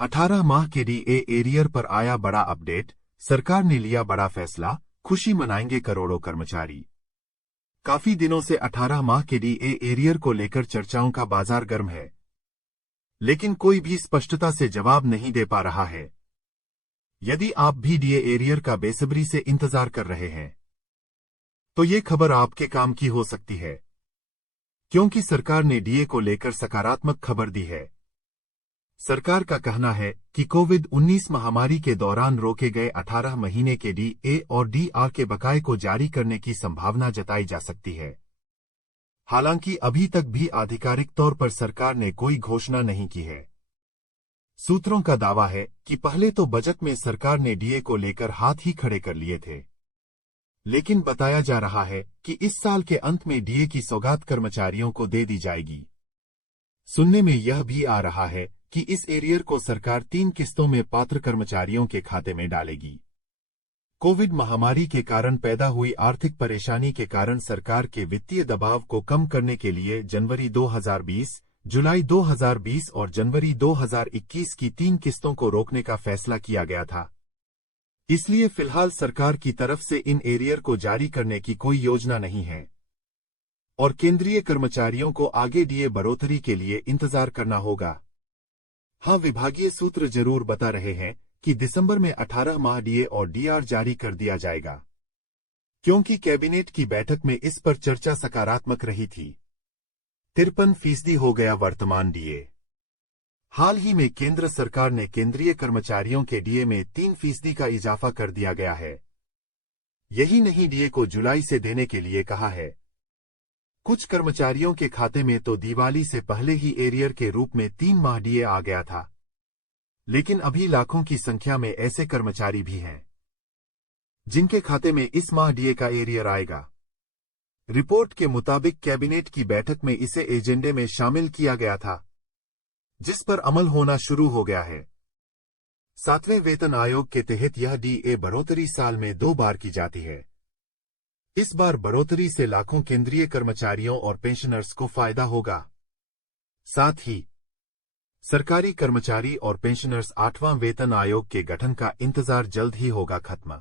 18 माह के DA arrear पर आया बड़ा अपडेट, सरकार ने लिया बड़ा फैसला, खुशी मनाएंगे करोड़ों कर्मचारी। काफी दिनों से 18 माह के डीए एरियर को लेकर चर्चाओं का बाजार गर्म है, लेकिन कोई भी स्पष्टता से जवाब नहीं दे पा रहा है। यदि आप भी डीए एरियर का बेसब्री से इंतजार कर रहे हैं, तो ये खबर आपके काम की हो सकती है, क्योंकि सरकार ने डीए को लेकर सकारात्मक खबर दी है। सरकार का कहना है कि कोविड-19 महामारी के दौरान रोके गए 18 महीने के डीए और डीआर के बकाये को जारी करने की संभावना जताई जा सकती है। हालांकि अभी तक भी आधिकारिक तौर पर सरकार ने कोई घोषणा नहीं की है। सूत्रों का दावा है कि पहले तो बजट में सरकार ने डीए को लेकर हाथ ही खड़े कर लिए थे, लेकिन बताया जा रहा है कि इस साल के अंत में डीए की सौगात कर्मचारियों को दे दी जाएगी। सुनने में यह भी आ रहा है कि इस एरियर को सरकार 3 किस्तों में पात्र कर्मचारियों के खाते में डालेगी। कोविड महामारी के कारण पैदा हुई आर्थिक परेशानी के कारण सरकार के वित्तीय दबाव को कम करने के लिए जनवरी 2020, जुलाई 2020 और जनवरी 2021 की 3 किस्तों को रोकने का फैसला किया गया था। इसलिए फिलहाल सरकार की तरफ से इन एरियर को जारी करने की कोई योजना नहीं है और केंद्रीय कर्मचारियों को आगे डीए बढ़ोतरी के लिए इंतजार करना होगा। हाँ, विभागीय सूत्र जरूर बता रहे हैं कि दिसंबर में 18 माह डीए और डीआर जारी कर दिया जाएगा, क्योंकि कैबिनेट की बैठक में इस पर चर्चा सकारात्मक रही थी। 53% हो गया वर्तमान डीए। हाल ही में केंद्र सरकार ने केंद्रीय कर्मचारियों के डीए में 3% का इजाफा कर दिया गया है। यही नहीं, डीए को जुलाई से देने के लिए कहा है। कुछ कर्मचारियों के खाते में तो दिवाली से पहले ही एरियर के रूप में 3 माह डीए आ गया था, लेकिन अभी लाखों की संख्या में ऐसे कर्मचारी भी हैं जिनके खाते में इस माह डीए का एरियर आएगा। रिपोर्ट के मुताबिक कैबिनेट की बैठक में इसे एजेंडे में शामिल किया गया था, जिस पर अमल होना शुरू हो गया है। 7वें वेतन आयोग के तहत यह डीए बढ़ोतरी साल में 2 बार की जाती है। इस बार बढ़ोतरी से लाखों केंद्रीय कर्मचारियों और पेंशनर्स को फायदा होगा। साथ ही सरकारी कर्मचारी और पेंशनर्स 8वां वेतन आयोग के गठन का इंतजार जल्द ही होगा खत्म।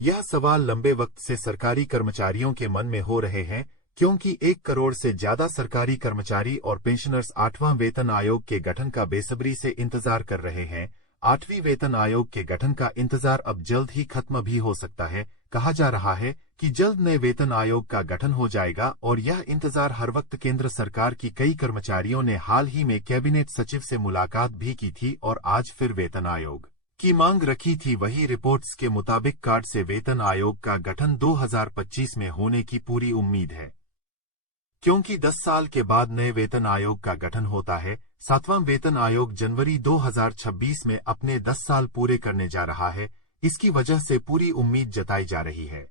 यह सवाल लंबे वक्त से सरकारी कर्मचारियों के मन में हो रहे हैं, क्योंकि 1 करोड़ से ज्यादा सरकारी कर्मचारी और पेंशनर्स 8वां वेतन आयोग के गठन का बेसब्री से इंतजार कर रहे हैं। 8वीं वेतन आयोग के गठन का इंतजार अब जल्द ही खत्म भी हो सकता है। कहा जा रहा है कि जल्द नए वेतन आयोग का गठन हो जाएगा और यह इंतजार हर वक्त केंद्र सरकार की कई कर्मचारियों ने हाल ही में कैबिनेट सचिव से मुलाकात भी की थी और आज फिर वेतन आयोग की मांग रखी थी। वही रिपोर्ट्स के मुताबिक कार्ड से वेतन आयोग का गठन 2025 में होने की पूरी उम्मीद है, क्योंकि 10 साल के बाद नए वेतन आयोग का गठन होता है। 7वां वेतन आयोग जनवरी 2026 में अपने 10 साल पूरे करने जा रहा है। इसकी वजह से पूरी उम्मीद जताई जा रही है।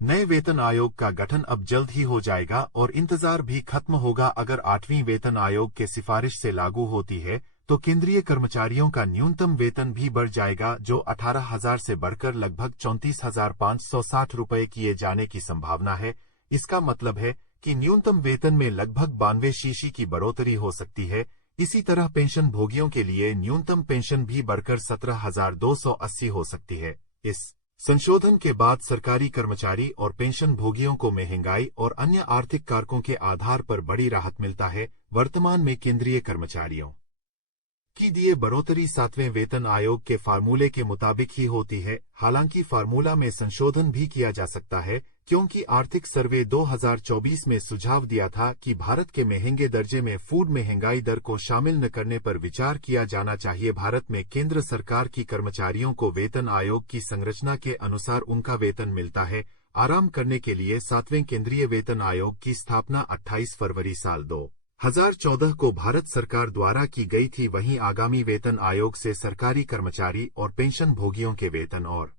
नए वेतन आयोग का गठन अब जल्द ही हो जाएगा और इंतजार भी खत्म होगा। अगर 8वीं वेतन आयोग के सिफारिश से लागू होती है तो केंद्रीय कर्मचारियों का न्यूनतम वेतन भी बढ़ जाएगा, जो 18,000 से बढ़कर लगभग 34,560 रुपये किए जाने की संभावना है। इसका मतलब है कि न्यूनतम वेतन में लगभग 92% की बढ़ोतरी हो सकती है। इसी तरह पेंशन भोगियों के लिए न्यूनतम पेंशन भी बढ़कर 17,280 हो सकती है। इस संशोधन के बाद सरकारी कर्मचारी और पेंशन भोगियों को महंगाई और अन्य आर्थिक कारकों के आधार पर बड़ी राहत मिलता है। वर्तमान में केंद्रीय कर्मचारियों की डीए बढ़ोतरी 7वें वेतन आयोग के फार्मूले के मुताबिक ही होती है। हालांकि फार्मूला में संशोधन भी किया जा सकता है, क्योंकि आर्थिक सर्वे 2024 में सुझाव दिया था कि भारत के महंगे दर्जे में फूड महंगाई दर को शामिल न करने पर विचार किया जाना चाहिए। भारत में केंद्र सरकार की कर्मचारियों को वेतन आयोग की संरचना के अनुसार उनका वेतन मिलता है। आराम करने के लिए 7वें केंद्रीय वेतन आयोग की स्थापना 28 फरवरी साल 2014 को भारत सरकार द्वारा की गई थी। वहीं आगामी वेतन आयोग से सरकारी कर्मचारी और पेंशन भोगियों के वेतन और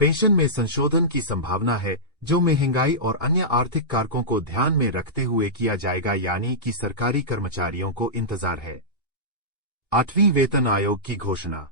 पेंशन में संशोधन की संभावना है, जो महंगाई और अन्य आर्थिक कारकों को ध्यान में रखते हुए किया जाएगा। यानी कि सरकारी कर्मचारियों को इंतजार है 8वीं वेतन आयोग की घोषणा।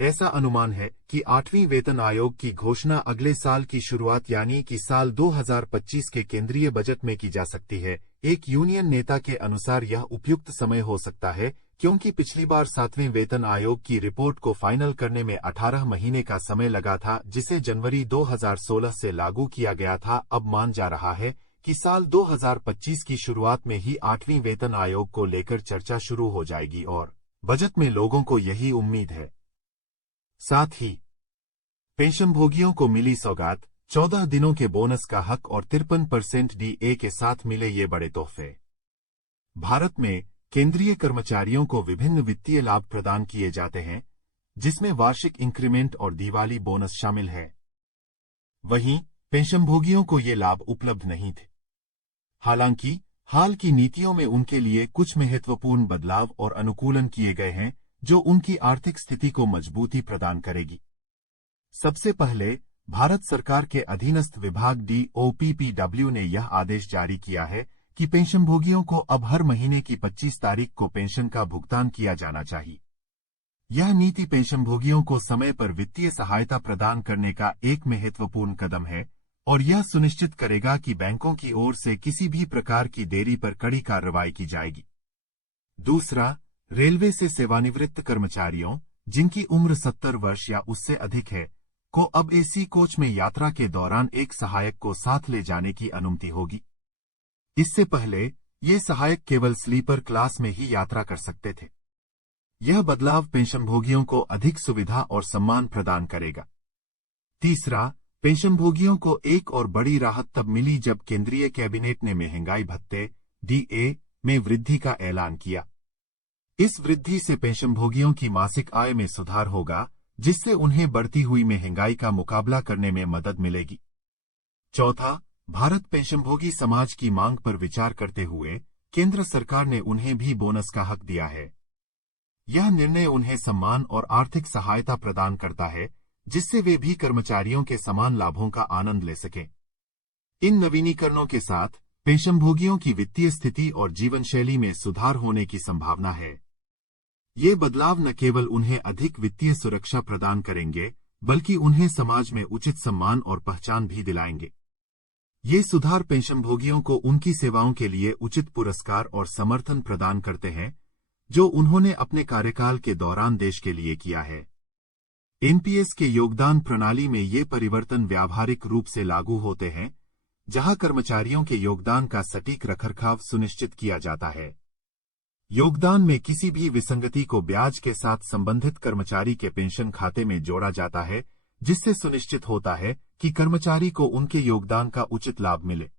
ऐसा अनुमान है कि 8वीं वेतन आयोग की घोषणा अगले साल की शुरुआत यानी कि साल 2025 के केंद्रीय बजट में की जा सकती है। एक यूनियन नेता के अनुसार यह उपयुक्त समय हो सकता है, क्योंकि पिछली बार 7वें वेतन आयोग की रिपोर्ट को फाइनल करने में 18 महीने का समय लगा था, जिसे जनवरी 2016 से लागू किया गया था। अब मान जा रहा है कि साल 2025 की शुरुआत में ही 8वीं वेतन आयोग को लेकर चर्चा शुरू हो जाएगी और बजट में लोगों को यही उम्मीद है। साथ ही पेंशनभोगियों को मिली सौगात, 14 दिनों के बोनस का हक और 53% DA के साथ मिले ये बड़े तोहफे। भारत में केंद्रीय कर्मचारियों को विभिन्न वित्तीय लाभ प्रदान किए जाते हैं, जिसमें वार्षिक इंक्रीमेंट और दिवाली बोनस शामिल है। वहीं पेंशनभोगियों को ये लाभ उपलब्ध नहीं थे। हालांकि हाल की नीतियों में उनके लिए कुछ महत्वपूर्ण बदलाव और अनुकूलन किए गए हैं, जो उनकी आर्थिक स्थिति को मजबूती प्रदान करेगी। सबसे पहले भारत सरकार के अधीनस्थ विभाग DOPPW ने यह आदेश जारी किया है कि पेंशनभोगियों को अब हर महीने की 25 तारीख को पेंशन का भुगतान किया जाना चाहिए। यह नीति पेंशनभोगियों को समय पर वित्तीय सहायता प्रदान करने का एक महत्वपूर्ण कदम है और यह सुनिश्चित करेगा कि बैंकों की ओर से किसी भी प्रकार की देरी पर कड़ी कार्रवाई की जाएगी। दूसरा, रेलवे से सेवानिवृत्त कर्मचारियों, जिनकी उम्र 70 वर्ष या उससे अधिक है, को अब AC कोच में यात्रा के दौरान एक सहायक को साथ ले जाने की अनुमति होगी। इससे पहले ये सहायक केवल स्लीपर क्लास में ही यात्रा कर सकते थे। यह बदलाव पेंशनभोगियों को अधिक सुविधा और सम्मान प्रदान करेगा। तीसरा, पेंशनभोगियों को एक और बड़ी राहत तब मिली जब केंद्रीय कैबिनेट ने महंगाई भत्ते DA में वृद्धि का ऐलान किया। इस वृद्धि से पेंशनभोगियों की मासिक आय में सुधार होगा, जिससे उन्हें बढ़ती हुई महंगाई का मुकाबला करने में मदद मिलेगी। चौथा, भारत पेंशनभोगी समाज की मांग पर विचार करते हुए केंद्र सरकार ने उन्हें भी बोनस का हक दिया है। यह निर्णय उन्हें सम्मान और आर्थिक सहायता प्रदान करता है, जिससे वे भी कर्मचारियों के समान लाभों का आनंद ले सकें। इन नवीनीकरणों के साथ पेंशनभोगियों की वित्तीय स्थिति और जीवनशैली में सुधार होने की संभावना है। ये बदलाव न केवल उन्हें अधिक वित्तीय सुरक्षा प्रदान करेंगे, बल्कि उन्हें समाज में उचित सम्मान और पहचान भी दिलाएंगे। ये सुधार पेंशनभोगियों को उनकी सेवाओं के लिए उचित पुरस्कार और समर्थन प्रदान करते हैं, जो उन्होंने अपने कार्यकाल के दौरान देश के लिए किया है। NPS के योगदान प्रणाली में ये परिवर्तन व्यावहारिक रूप से लागू होते हैं, जहां कर्मचारियों के योगदान का सटीक रखरखाव सुनिश्चित किया जाता है। योगदान में किसी भी विसंगति को ब्याज के साथ संबंधित कर्मचारी के पेंशन खाते में जोड़ा जाता है, जिससे सुनिश्चित होता है कि कर्मचारी को उनके योगदान का उचित लाभ मिले।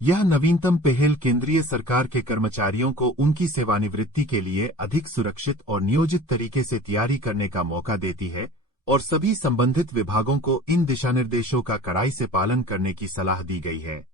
यह नवीनतम पहल केंद्रीय सरकार के कर्मचारियों को उनकी सेवानिवृत्ति के लिए अधिक सुरक्षित और नियोजित तरीके से तैयारी करने का मौका देती है और सभी संबंधित विभागों को इन दिशानिर्देशों का कड़ाई से पालन करने की सलाह दी गई है।